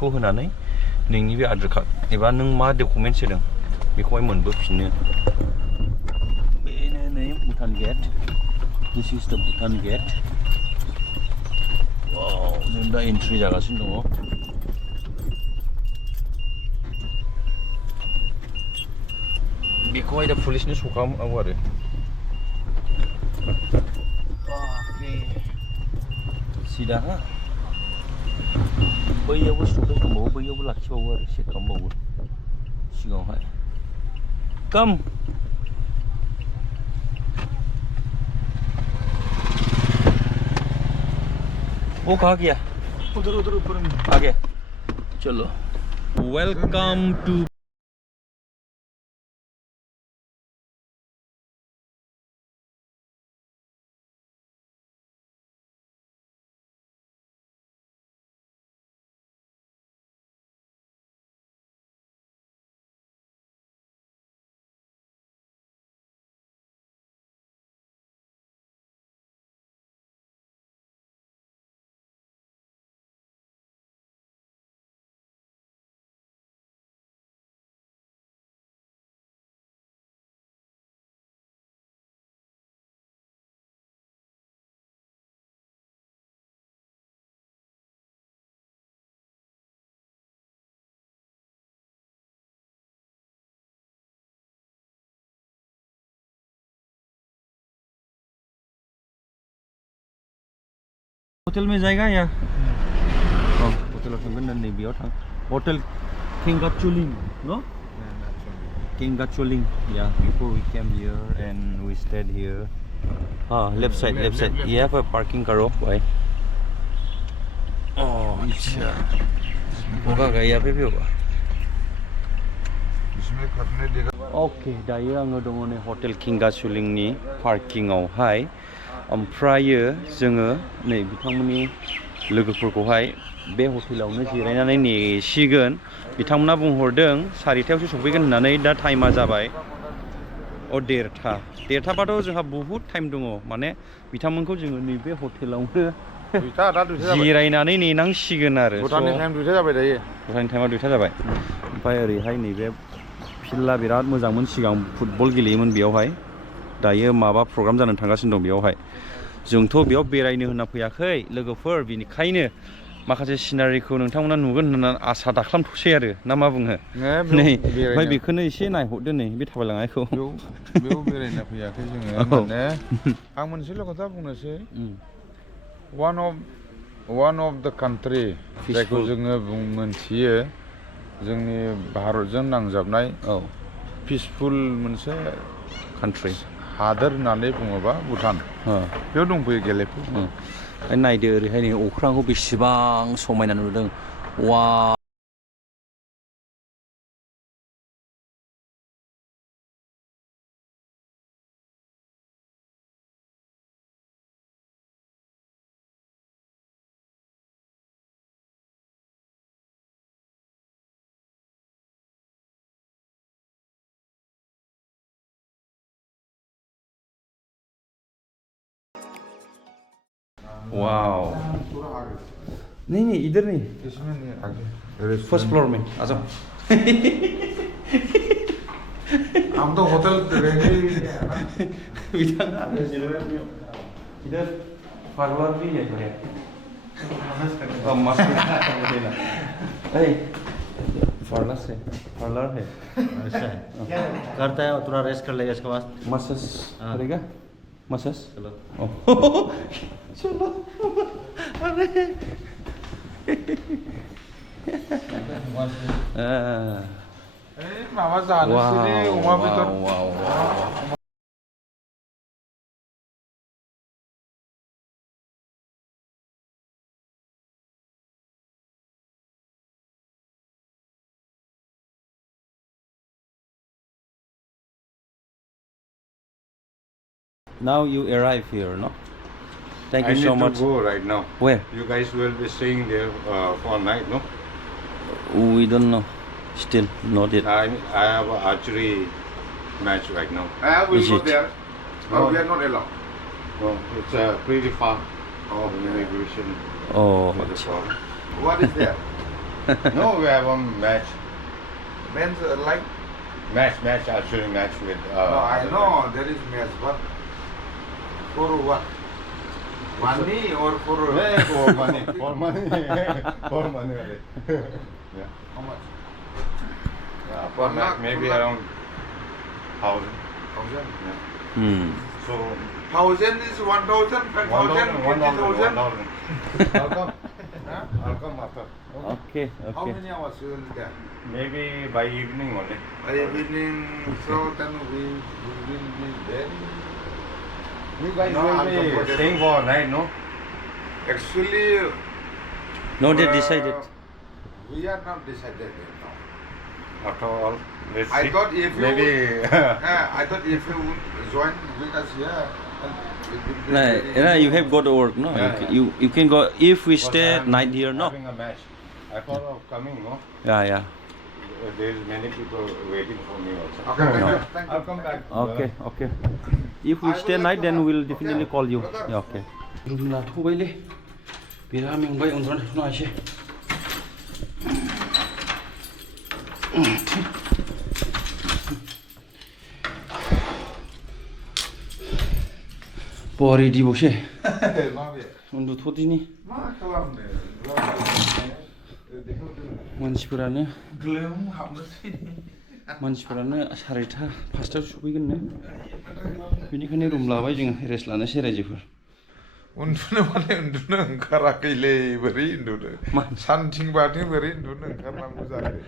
खौ होनानै नोंनि बे आधार कार्ड एबा नों मा डकुमेन्ट्स होदों बेखौहाय मोनबोफिनो बेनो नै Bhutan gate this is the Bhutan gate wow जों दा एन्ट्रि जागासिनो दङ बेखौहाय दा पुलिसनो श' खालामनांगौ आरो सिदा हा बैयावबो स्टपेज दंबावो बैयावबो लाखिबावो आरो चेक खालामबावो सिगाङावहाय कम वो कहाँ गया उधर उधर ऊपर में आगे चलो वेलकम टू होटेल में जाएगा या होटेलाव थांगोन नै बेयाव थां hotel किंगाचुलिं no Kingachuling yeah before we came here and we stayed here left side you have a parking car why oh अच्छा होगा क्या यहाँ पे भी होगा इसमें खतने देगा ओके दायो आङो दङ नै होटेल किंगाचुलिंनि पार्किंआवहाय ओमफ्रायो जोङो नै बिथांमोननि लोगोफोरखौहाय बे हटेलावनो जिरायनानै नेसिगोन बिथांमोना बुंहरदों 4टायावसो सफैगोन होननानै दा टाइमा जाबाय 1:30बाथ' जोंहा बहुत टाइम दङ माने बिथांमोनखौ जोङो नैबे हटेलावनो जिरायनानै नेनांसिगोन आरो भुटाननि टाइम 2टा जाबाय दायो भुटाननि टाइमा 2टा जाबाय ओमफ्राय ओरैहाय नैबे फिल्डआ बिराद मोजांमोन सिगां फुटबल गेलेयोमोन बेयावहाय दायो माबा प्रग्राम जानो थांगासिनो दं बेयावहाय जोंथ' बेयाव बेरायनो होनना फैयाखै लोगोफोर बेनिखायनो माखासे सिनारिखौ नोंथांमोना नुगोन होनना आसा दाख्लामथ'सै आरो ना मा बुङो नै ओमफ्राय बेखौनो एसे नायहरदो नै बे थाबायलांनायखौ बेयाव बेरायनो फैयाखै जोङो माने आं मोनसेल' खोथा बुंनोसै one of the country जायखौ जोङो मोनथियो जोंनि भारतजों नांजाबनाय पिसफुल मोनसे कान्ट्रि हादोर होननानै बुङोबा भुटान बेयाव दंफैयो गेलेफु नायदो ओरैहाय नै अख्रांखौ बेसेबां समायना नुदों वा वाओ नहीं इधर नहीं इसमें नहीं आगे फर्स्ट फ्लोर में आ जाओ हम तो होटल रहेंगे इधर पार्लर भी है मस्त पार्लर है अच्छा क्या करता है थोड़ा रेस्ट कर लेगा इसके बाद मसाज करेगा मसाज चलो चलो अरे माबा जानोसै अमा बेदर Now you arrive here, no? Thank you so much. I need to go right now. Where? You guys will be staying there for a night, no? We don't know. Still not yet. I have an archery match right now. I will Is go it? there. No, we are not allowed. No, it's pretty far of immigration. Oh, What is there? No, we have a match. Men's like. Match, actually match with. No, I know there is match, but for what? Money or for? Yeah, for money. For money. For money only. Yeah. How much? Yeah, for match, maybe around 1,000. 1,000. Hmm. So 1,000 is 1,000, 5,000, 50,000. I'll come. I'll come after. Okay, How okay. many hours you will be there? Maybe by evening only. By evening, so then we will be there. You guys No, will I'll be come for staying for a night, no? Actually, No, they decided. we are not decided yet now. After all, let's I see. thought if you maybe. I thought if you would join with us here, it will be No, very- you have got to work, no? Yeah, You can go if we Because stay I'm night here, no? Having a match. I thought of coming, no? Yeah. There is many people waiting for me also. Okay, thank No. you. Thank you. I'll come back. Okay. If we I stay would night, like then to we'll have- definitely okay. call you. Brother. Yeah, okay. Room लाथ'बायलै बिराद मेंबाय उन्दुनानै थाथ'नो एसे बरिदि बसे माबे? उन्दुथ'दिनि मा खालामनो? मानसिफोरानो ग्लोम हाबनोसै। मानसिफोरानो 4:30 5:00 सफैगोननो बेनिखायनो room लाबाय जों रेस्ट लानोसै रायजोफोर उन्दुनो माने उन्दुनो ओंखाराखैलै बोरै उन्दुनो सानथिं बाथिं बोरै उन्दुनो ओंखारनांगौ जाखो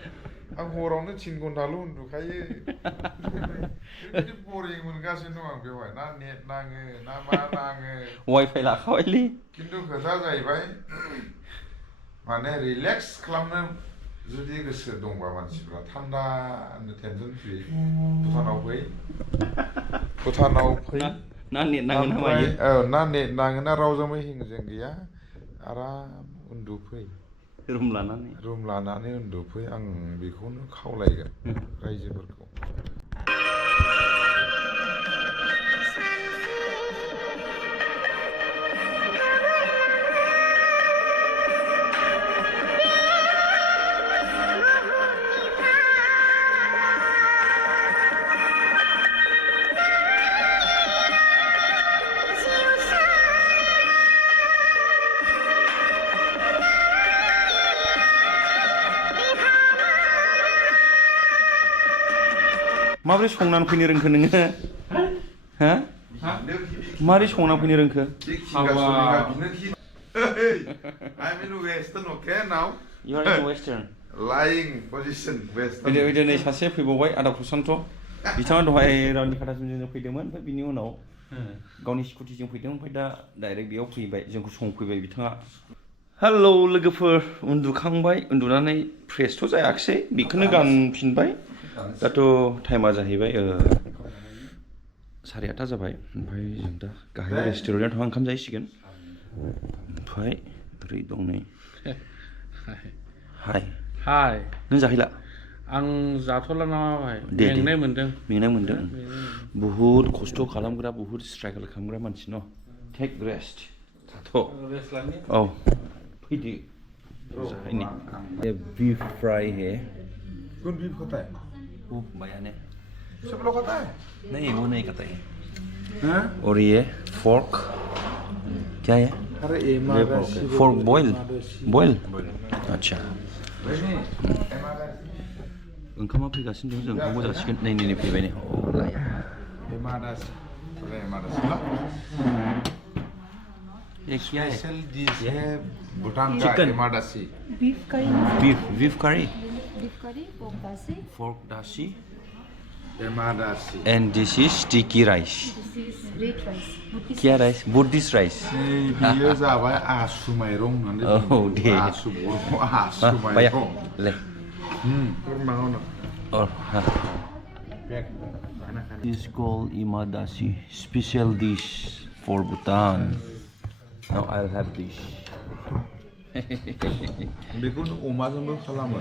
आं हरावनो 3 घन्टाल' उन्दुखायो ओरैबायदि बरिं मोनगासिनो दं आं बेवहाय ना नेट नाङो ना मा नाङो वाइफाइ लाखाबायलै खिन्थु खोथा जाहैबाय माने रिलेक्स खालामनो जुदि गोसो दंबा मानसिफ्रा थान्दानो टेनसन फ्रि भुटानाव फै ना नेट नाङो ना मायो औ ना नेट नाङो ना रावजोंबो हिंजों गैया आराम उन्दुफै रुम लानानै रुम लानानै उन्दुफै आं बेखौनो खावलायगोन रायजोफोरखौ माबोरै संनानै फैनो रोंखो नोङो हा माबोरै संनानै फैनो रोंखो I'm in Western, okay now? You are in Western. Lying position, Western. बिदि नै सासे फैबावबाय आदा प्रसान्त बिथाङा दहाय रावनि खाथाजों फैदोंमोन ओमफ्राय बिनि उनाव गावनि स्कुटिजों फैदों ओमफ्राय दा डाइरेक्ट बेयाव फैबाय जोंखौ संफैबाय बिथाङा हेलौ लोगोफोर उन्दुखांबाय उन्दुनानै फ्रेसथ' जायाखिसै बेखौनो गानफिनबाय दाथ' टाइमा जाहैबाय 8:30 जाबाय ओमफ्राय जों दा गाहाय रेस्टुरेन्टआव थांना ओंखाम जाहैसिगोन ओमफ्राय ओरै दं नै हाय नों जाहैला आं जाथ'ला नामा भाई दे मेंनाय मोनदों बुहुद खस्थ' खालामग्रा बुहुद स्ट्रागल खालामग्रा मानसि न टेक रेस्ट थाथ' औ फैदो जाहैनि बीफ फ्राई है कौन बीफ खाता है? वो भैया ने सब लोग खाता है? नहीं वो नहीं खाता है और ये फोर्क क्या है अरे फोर्क बॉयल अच्छा ओंखामा फैगासिनो दं जों ओंखामखौ जासिगोन नै फैबाय नै ये क्या है स्पेशल डिश है भूटान का chicken ema datshi Beef curry, beef curry beef curry, pork dasi. Pork datshi ema datshi and this is sticky rice This is red rice. Buddhist क्या राइस बुद्धिस्ट राइस बियो जाबाय आसु माइरं होननानै औ बुङो दे आसु बर' आसु भैया माइरं ले और हाँ This is called imadasi, special dish for Bhutan. Now I'll have this. बेखौनो अमाजोंबो खालामो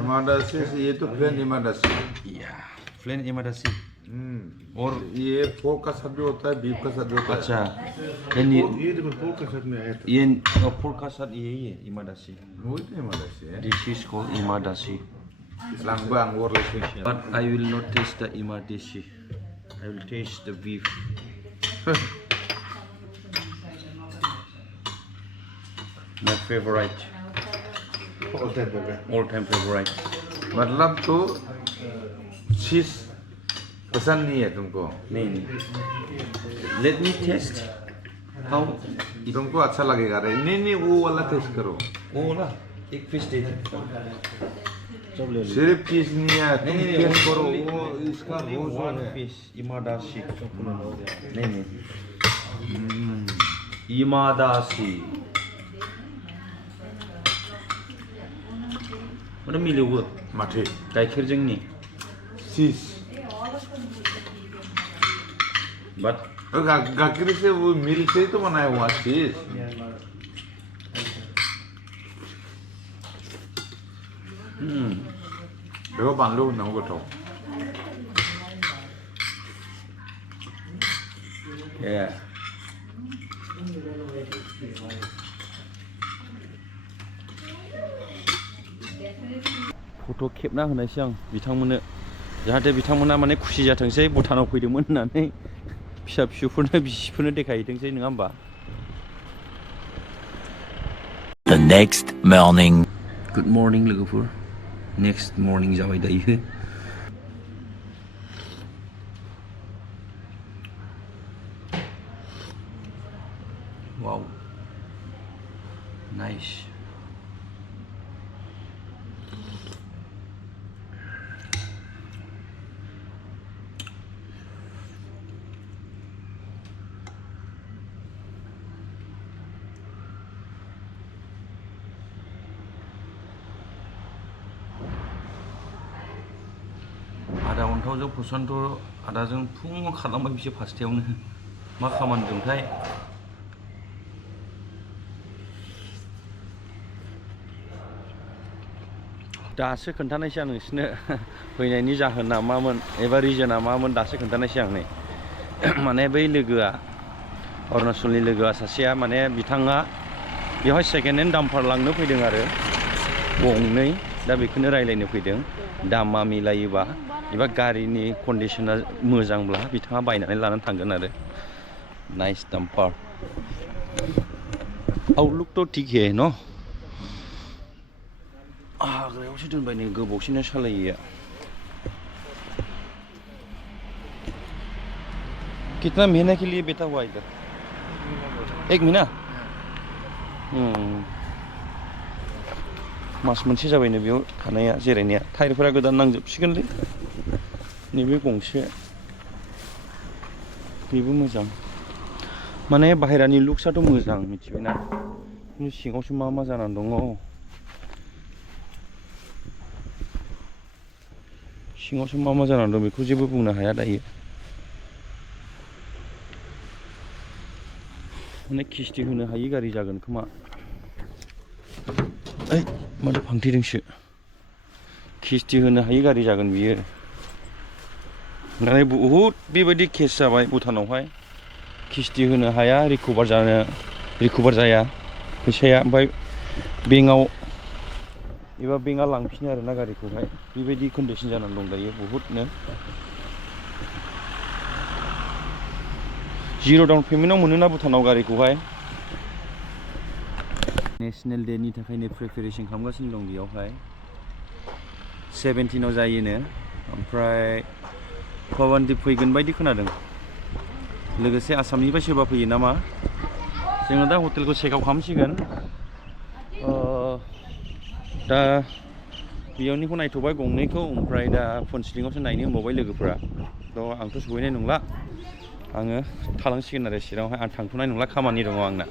एमाडासी ये तो प्लेन एमाडासी Yeah, plain imadasi. और ये पोर्क का साथ भी होता है, बीफ का साथ भी होता है। अच्छा ये देखो पोर्क के साथ में आया था। ये pork का साथ ये imadasi. वही तो हमारा से है। This is called imadasi. Langbang war lagi. But I will not taste the imadasi. I will taste the beef. My favorite. All time favorite. मतलब तो चीज पसंद नहीं है तुमको? नहीं नहीं. Let me taste. How? तुमको अच्छा लगेगा रे? नहीं वो वाला टेस्ट करो। वो वाला एक पीस दे दे. सिर्फ चीज नहीं है, तुम नहीं, टेस्ट only- करो। only- वो इसका only रोज one है। piece imadasi. नहीं. Imadasi. mana मिलौवो माथे गाइखेरजोंनि चीज but गाखिर से वो मिल्क से ही तो बनाया हुआ चीज। देखो बांधलो ना गोथाव। yeah. फट' खेबना होनायसै आं बिथांमोननो जाहाथे बिथांमोना माने खुसि जाथोंसै भुटानाव फैदोंमोन होननानै फिसा फिसौफोरनो बिसिफोरनो देखायहैथोंसै नङा होमबा? The next morning. Good morning लोगोफोर नेक्स्ट मर्निं जाबाय दायो वाव नाइस आदा अन्थावजों प्रसान्त आदाजों फुङाव खारलांबाय बिसोर फासथायावनो मा खामानि दंथाय दासो खोन्थानायसै आं नोंसिनो फैनायनि जाहोना मामोन एबा रिजोना मामोन दासो खोन्थानायसै आं नै माने बै लोगोआ अरुणाचलनि लोगोआ सासेया माने बिथाङा बेवहाय सेकेन्ड हेन्ड डाम्पार लांनो फैदों आरो गंनै दा बेखौनो रायलायनो फैदों दामा मिलायोबा एबा गारिनि कन्डिशना मोजांब्ला बिथाङा बायनानै लानानै थांगोन आरो नाइस डाम्पार आउटलुक तो ठीक है न हाग्रायावसो दोनबाय नै गोबावसिनो सालायैया कितना महीने के लिए बेटा हुआ इधर एक महीना मास मोनसे जाबायनो बेयाव थानाया जिरायनाया टायारफोरा गोदान नांजोबसिगोनलै नैबे गंसे बेबो मोजां माने बाहेरानि लुक्सआथ' मोजां मिथिबायना खिन्थु सिङावसो मा जानानै दङ सिङावसो मा जानानै दं बेखौ जेबो बुंनो हाया दायो माने किस्ति होनो हायि गारि जागोन खोमा ओइ माथो फांथेदोंसो किस्ति होनो हायि गारि जागोन बियो माने बहुद बेबायदि केस जाबाय भुटानावहाय किस्ति होनो हाया रिकभार जाया फैसाया ओमफ्राय बेंकआव एबा बेंकआ लांफिनो आरोना गारिखौहाय बेबायदि कन्डिशन जानानै दं दायो बहुदनो जिर' डाउन पेमेन्टआव मोनोना भुटानाव गारिखौहाय नेशनेल डेनि थाखायनो प्रिपेरेसन खालामगासिनो दं बेयावहाय 17आव जायोनो ओमफ्राय पावानदि फैगोन बायदि खोनादों लोगोसे आसामनिफ्राय सोरबा फैयो नामा जोङो दा हटेलखौ चेक आउट खालामसिगोन दा बेयावनिखौ नायथ'बाय गंनैखौ ओमफ्राय दा फनसिलिङावसो नायनो होनबावबाय लोगोफोरा थ' आंथ' सहैनाय नंला आङो थालांसिगोन आरो चिराङावहाय आं थांथ'नाय नंला खामानि दङ आंना